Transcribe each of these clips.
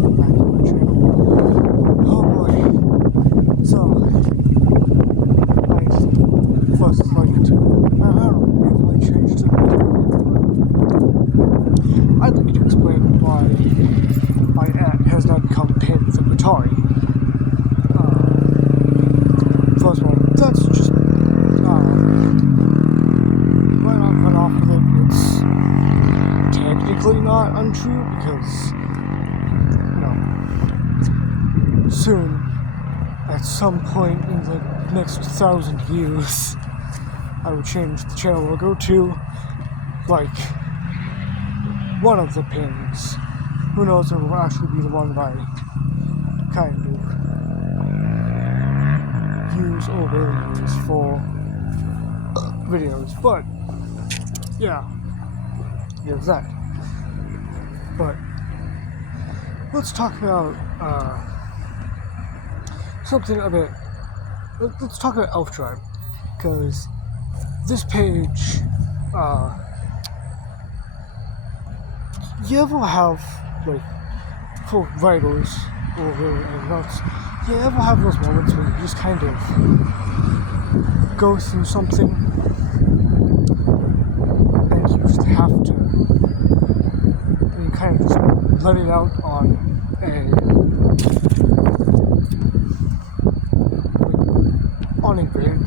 welcome back to my channel. Oh boy. So, I first like to, I don't know if I changed it, but I'd like to explain why my app has not become pinned from Atari. First of all, that's just, right on, run off with it. It's technically not untrue because, soon, at some point in the next 1,000 years, I will change the channel logo to, like, one of the pins. Who knows if it will actually be the one that I kind of use or will use for videos, but, yeah, there's that. But, let's talk about, something a bit, let's talk about Elf Tribe, because this page, you ever have, like, for writers, or anything else, you ever have those moments where you just kind of go through something, and you just have to, and you kind of just let it out on a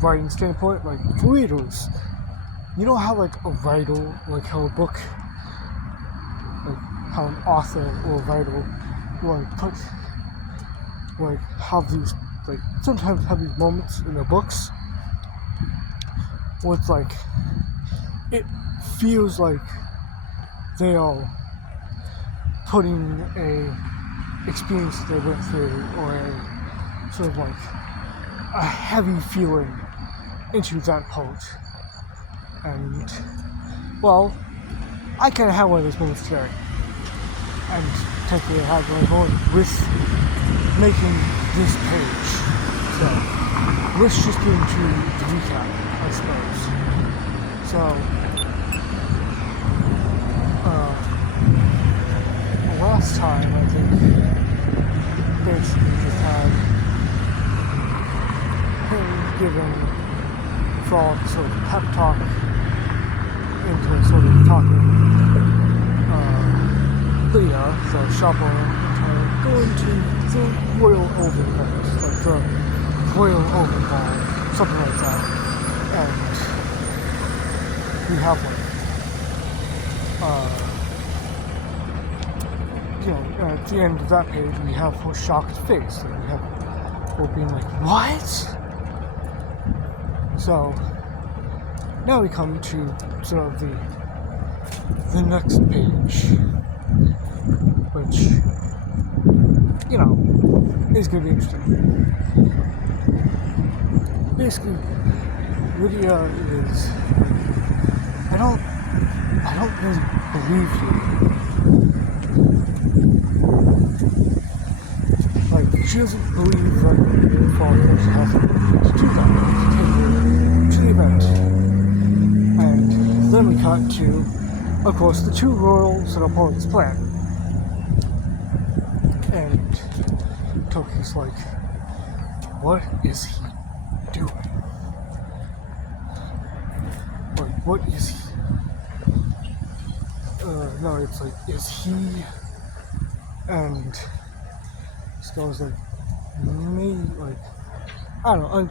writing standpoint, like for readers, you know how like a writer, like how a book, like how an author or a writer have these, like sometimes have these moments in their books where it's like, it feels like they are putting a experience that they went through, or a sort of like a heavy feeling into that part. And, well, I kind of had one of those moments today. And technically I had one moment with making this page. So, let's just get into the recap, I suppose. So, last time, I think, basically just had given Frog sort of pep talk into sort of talking Leah, the shop owner, into going to the Royal Oven Balls, like the Royal Oven Ball, something like that. And we have like, at the end of that page, we have her shocked face, and we have her being like, what? So, now we come to sort of the next page, which, is going to be interesting. Basically, Lydia is, I don't really believe you. Like, she doesn't believe that the father has to do that, to take her to the event. And then we cut to, of course, the two royals that are part of this plan. And Toki's like, what is he doing? Like, what is he? No, it's like, is he? And Skull's like, me, like, I don't know,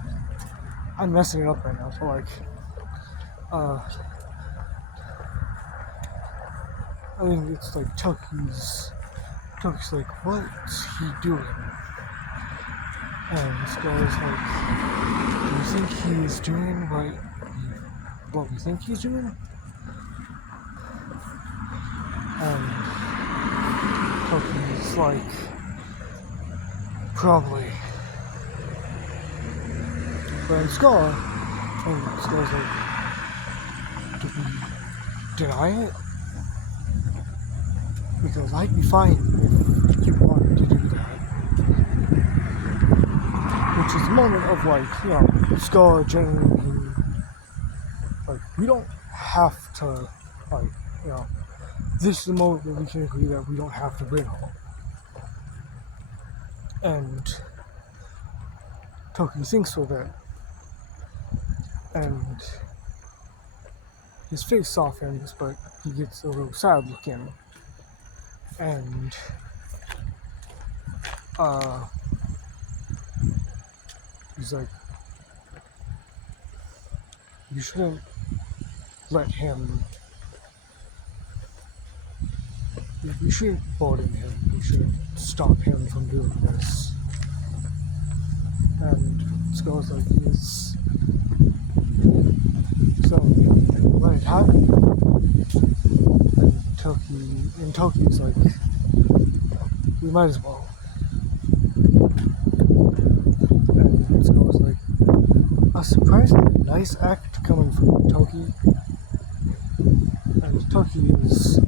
I'm messing it up right now, so like, I think it's like Toki's like, what's he doing? And Skull's like, do you think he's doing what we think he's doing? And Toki's like, probably. But Skull's like, do we deny it? Because I'd be fine if you wanted to do that. Which is the moment of like, Skull genuinely being like, we don't have to, like, this is the moment where we can agree that we don't have to win all. And Toki thinks for a bit, and his face softens, but he gets a little sad looking. And he's like, you shouldn't let him, you shouldn't burden him, you shouldn't stop him from doing this. And Skull's like, yes. So, let it happen. And Toki's like, we might as well. And Skull's like, a surprisingly nice act coming from Toki. And Toki is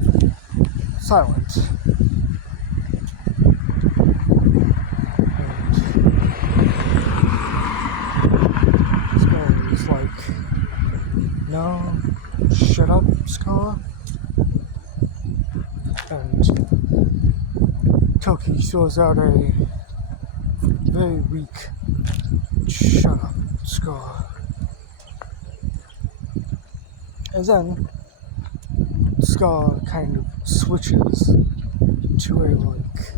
silent. And Skull is like, no, shut up, Skull. And Toki throws out a very weak, shut up, Skull. And then Skull kind of switches to a like,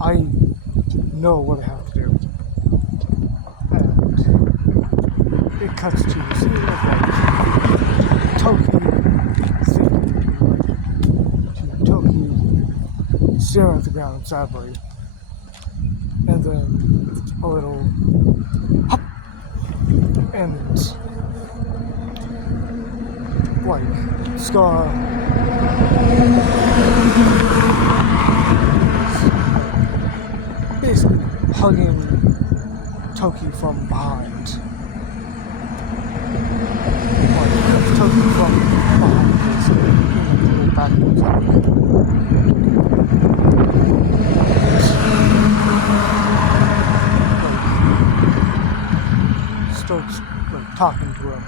I know what I have to do. And it cuts to the scene of like Toki thinking, Toki staring at the ground sadly. And then a little hop, and like Scar basically hugging Toki from behind. Like Toki from behind, basically, in a little backwards like, starts like talking to him.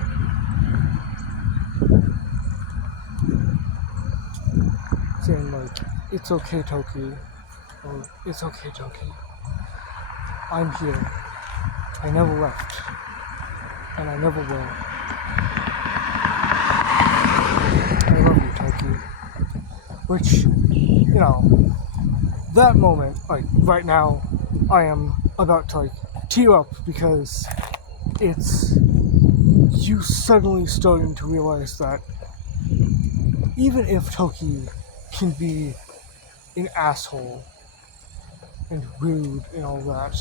Saying like, it's okay, Toki, or it's okay, Toki. I'm here. I never left, and I never will. I love you, Toki. Which, you know, that moment, like right now, I am about to like tear up because it's you suddenly starting to realize that even if Toki can be an asshole and rude and all that,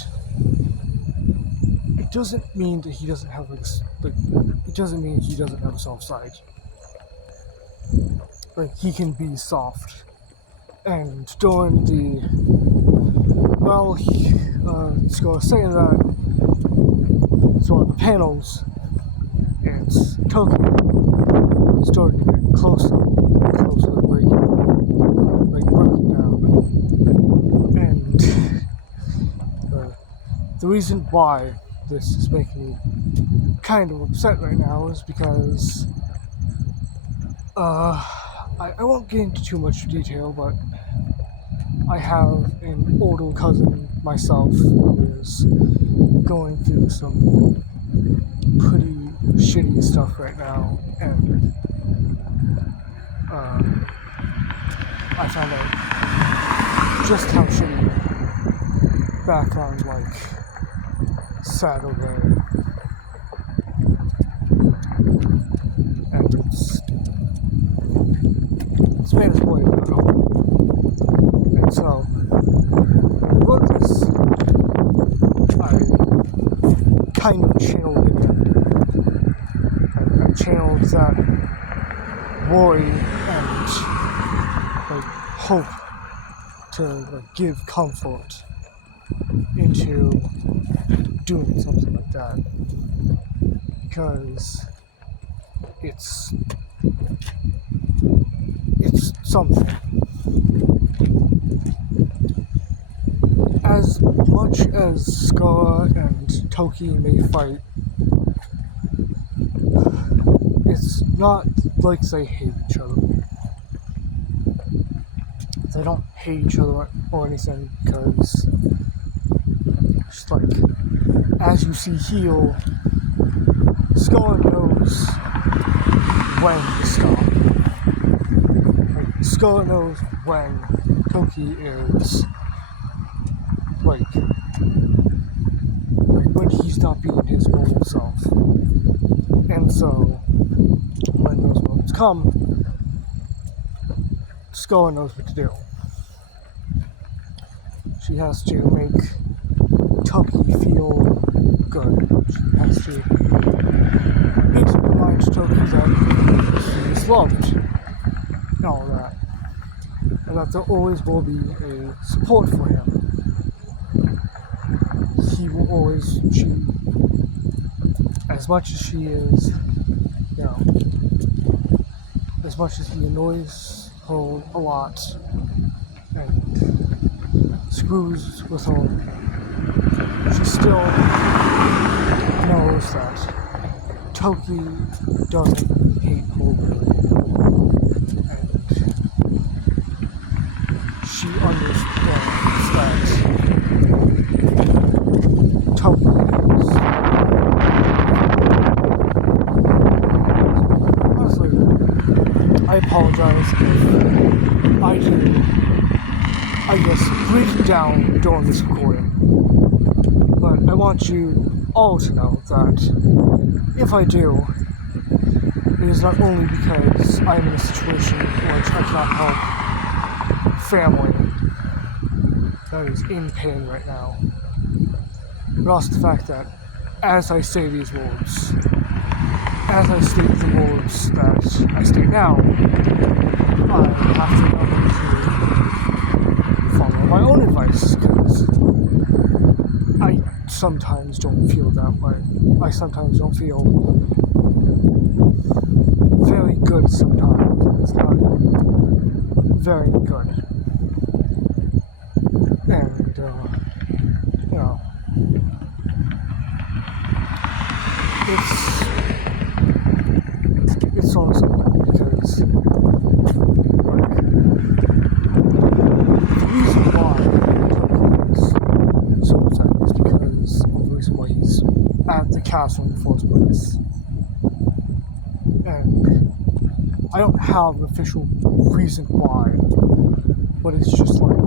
it doesn't mean that he doesn't have like it doesn't mean he doesn't have a soft side. Like he can be soft. And during the let's go saying that, so on the panels, it's Toki starting to get closer and closer, like breaking down. And the reason why this is making me kind of upset right now is because I won't get into too much detail, but I have an older cousin myself who is going through some pretty shitty stuff right now, and I found out just how shitty back on like Saturday, and it's made its way back home. And so, with this, I kind of channeled it. I channeled that worry and like hope to like give comfort into doing something like that, because it's something. As much as Scar and Toki may fight, it's not like they hate each other. they don't hate each other or anything, because just like, as you see here, Scarlet knows when to stop. Like, Scarlet knows when Toki is like when he's not being his normal self. And so when those moments come, Scarlet knows what to do. She has to make Toki feel good. She has to basically remind Toki that he's loved and all that. And that there always will be a support for him. He will always, as much as she is, as much as he annoys her a lot and screws with her, she still knows that Toki doesn't hate her really. And she understands that Toki is... Honestly, I apologize if I did, I guess, break it down during this recording. But I want you all to know that if I do, it is not only because I'm in a situation in which I cannot help family that is in pain right now, but also the fact that as I say these words, as I state the words that I state now, I have to remember to follow my own advice, because I sometimes don't feel that way. I sometimes don't feel very good sometimes. It's not very good. And, it's honestly because, like, the reason why Toki is so upset is because of the reason why he's at the castle in the first place. And I don't have an official reason why, but it's just like,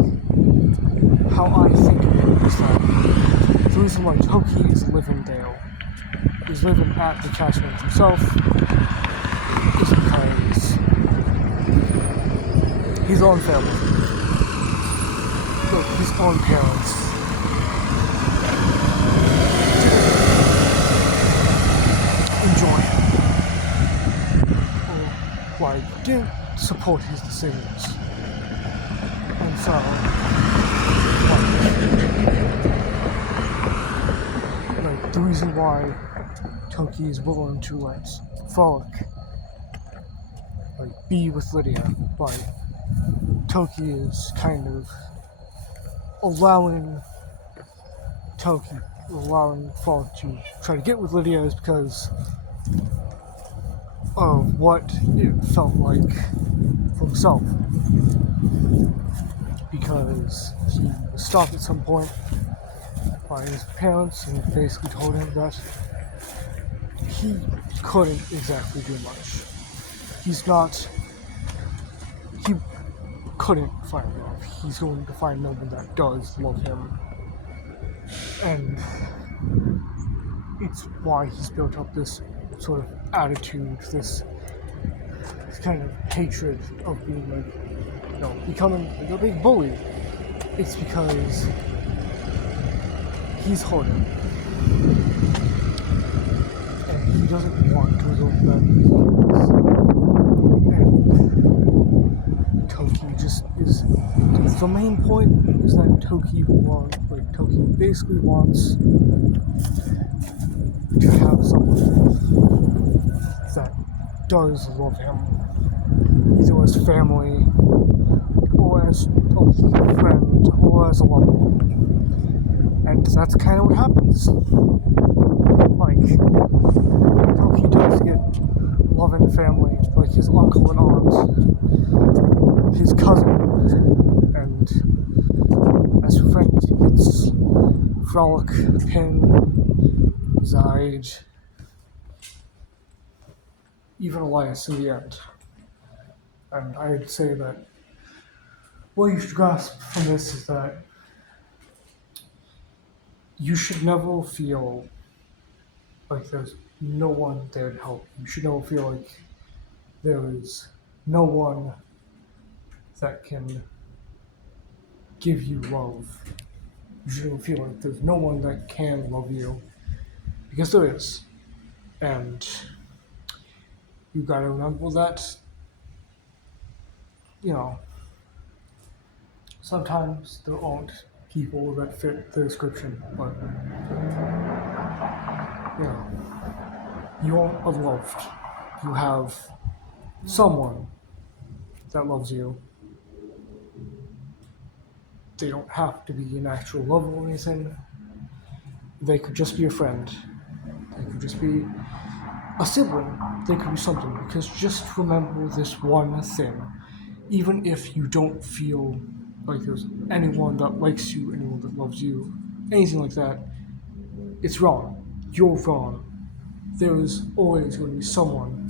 how I think of it is that the reason why Toki is living there, is living at the castle himself, is because his own family, his own parents, enjoy him, or like didn't support his decisions, and so like the reason why Toki is willing to let Frolic be with Lydia, but Toki is kind of allowing Frolic to try to get with Lydia is because of what it felt like for himself. Because he was stopped at some point by his parents and basically told him that he couldn't exactly do much. He couldn't find love. He's going to find no one that does love him. And it's why he's built up this sort of attitude, this kind of hatred of being becoming like a big bully. It's because he's hurting. And he doesn't want to result in that. And Toki just is. The main point is that Toki basically wants to have someone that does love him, either as family, or as a friend, or as a lover. And that's kind of what happens. Like, Toki does get loving family, like his uncle and aunt, his cousin, and as for friends, he gets Frolic, Pin, Zide, even Elias in the end. And I'd say that what you should grasp from this is that you should never feel like there's no one there to help. You should never feel like there is no one that can give you love. You should never feel like there's no one that can love you, because there is. And you gotta remember that, you know, sometimes there aren't people that fit the description, but, you know, you aren't unloved. You have someone that loves you. They don't have to be an actual lover or anything. They could just be a friend. They could just be a sibling. They could be something. Because just remember this one thing. Even if you don't feel like there's anyone that likes you, anyone that loves you, anything like that, it's wrong. You're wrong. There is always going to be someone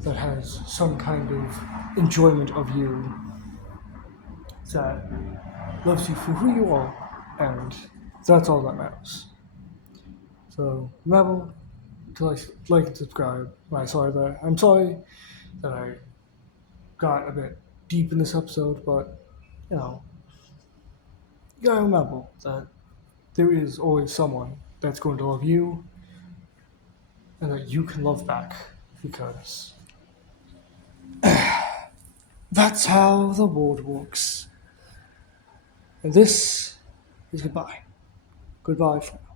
that has some kind of enjoyment of you, that loves you for who you are, and that's all that matters. So remember to like and subscribe. I'm sorry that I got a bit deep in this episode, but you know, you gotta remember that there is always someone that's going to love you and that you can love back, because that's how the world works. And this is goodbye. Goodbye for now.